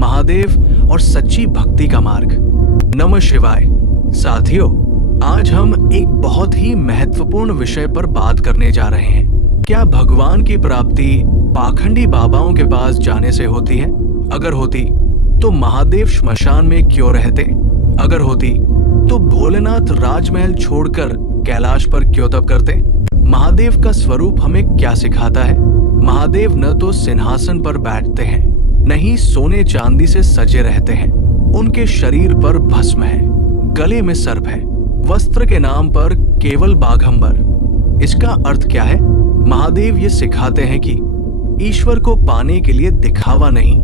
महादेव और सच्ची भक्ति का मार्ग। नमः शिवाय। साथियों, आज हम एक बहुत ही महत्वपूर्ण विषय पर बात करने जा रहे हैं। क्या भगवान की प्राप्ति पाखंडी बाबाओं के पास जाने से होती है? अगर होती तो महादेव श्मशान में क्यों रहते? अगर होती तो भोलेनाथ राजमहल छोड़कर कैलाश पर क्यों तप करते? महादेव का स्वरूप हमें क्या सिखाता है? महादेव न तो सिंहासन पर बैठते हैं, न ही सोने चांदी से सजे रहते हैं। उनके शरीर पर भस्म है, गले में सर्प है, वस्त्र के नाम पर केवल बाघंबर। इसका अर्थ क्या है? महादेव ये सिखाते हैं कि ईश्वर को पाने के लिए दिखावा नहीं,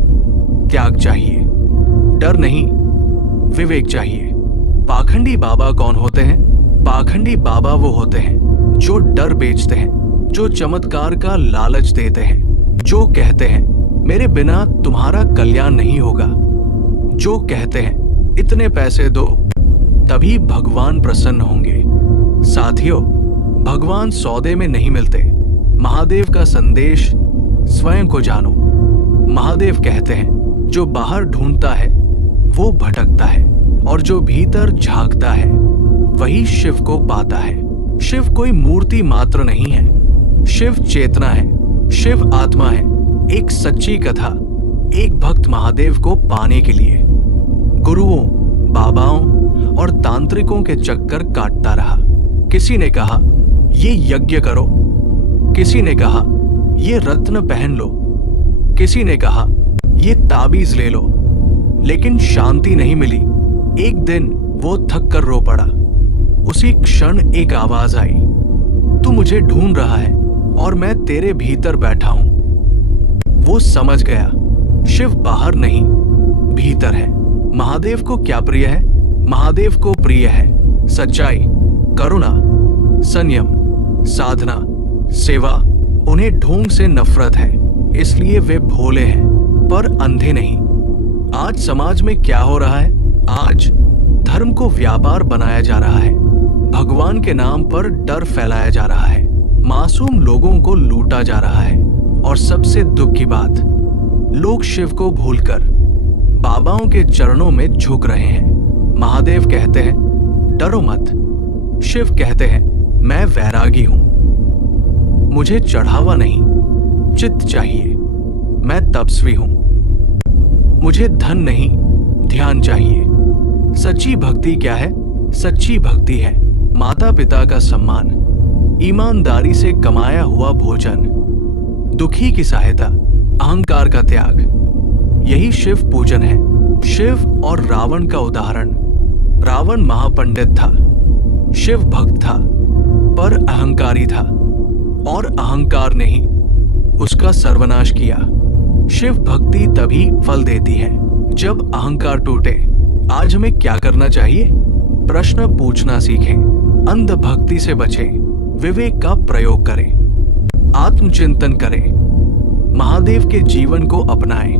त्याग चाहिए, डर नहीं, विवेक चाहिए। पाखंडी बाबा कौन होते हैं? पाखंडी बाबा वो होते हैं जो डर बेचते हैं, जो चमत्कार का लालच देते हैं, जो कहते हैं मेरे बिना तुम्हारा कल्याण नहीं होगा, जो कहते हैं इतने पैसे दो तभी भगवान प्रसन्न होंगे। साथियों, भगवान सौदे में नहीं मिलते। महादेव का संदेश स्वयं को जानो। महादेव कहते हैं जो बाहर ढूंढता है वो भटकता है, और जो भीतर झांकता है वही शिव को पाता है। शिव कोई मूर्ति मात्र नहीं है, शिव चेतना है, शिव आत्मा है। एक सच्ची कथा, एक भक्त महादेव को पाने के लिए गुरुओं, बाबाओं और तांत्रिकों के चक्कर काटता रहा। किसी ने कहा ये यज्ञ करो, किसी ने कहा ये रत्न पहन लो, किसी ने कहा ये ताबीज ले लो, लेकिन शांति नहीं मिली। एक दिन वो थक कर रो पड़ा। उसी क्षण एक आवाज आई, तू मुझे ढूंढ रहा है और मैं तेरे भीतर बैठा हूं। वो समझ गया, शिव बाहर नहीं, भीतर है। महादेव को क्या प्रिय है? महादेव को प्रिय है सच्चाई, करुणा, संयम, साधना, सेवा। उन्हें ढोंग से नफरत है, इसलिए वे भोले हैं पर अंधे नहीं। आज समाज में क्या हो रहा है? आज धर्म को व्यापार बनाया जा रहा है, भगवान के नाम पर डर फैलाया जा रहा है, मासूम लोगों को लूटा जा रहा है, और सबसे दुख की बात, लोग शिव को भूलकर बाबाओं के चरणों में झुक रहे हैं। महादेव कहते हैं डरो मत, शिव कहते हैं मैं वैरागी हूं, मुझे चढ़ावा नहीं, चित्त चाहिए, मैं तपस्वी हूं, मुझे धन नहीं, ध्यान चाहिए। सच्ची भक्ति क्या है? सच्ची भक्ति है माता पिता का सम्मान, ईमानदारी से कमाया हुआ भोजन, दुखी की सहायता, अहंकार का त्याग। यही शिव पूजन है। शिव और रावण का उदाहरण। रावण महापंडित था, शिव भक्त था, पर अहंकारी था, और अहंकार ने ही उसका सर्वनाश किया। शिव भक्ति तभी फल देती है जब अहंकार टूटे। आज हमें क्या करना चाहिए? प्रश्न पूछना सीखें, अंध भक्ति से बचें, विवेक का प्रयोग करें, आत्मचिंतन करें, महादेव के जीवन को अपनाएं।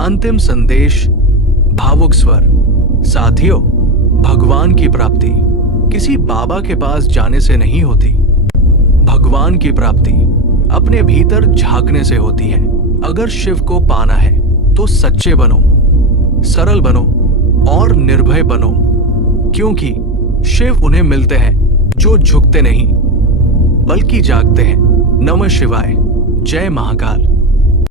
अंतिम संदेश, भावुक स्वर। साथियों, भगवान की प्राप्ति किसी बाबा के पास जाने से नहीं होती। भगवान की प्राप्ति अपने भीतर झांकने से होती है। अगर शिव को पाना है तो सच्चे बनो, सरल बनो और निर्भय बनो, क्योंकि शिव उन्हें मिलते हैं जो झुकते नहीं बल्कि जागते हैं। नमः शिवाय। जय महाकाल।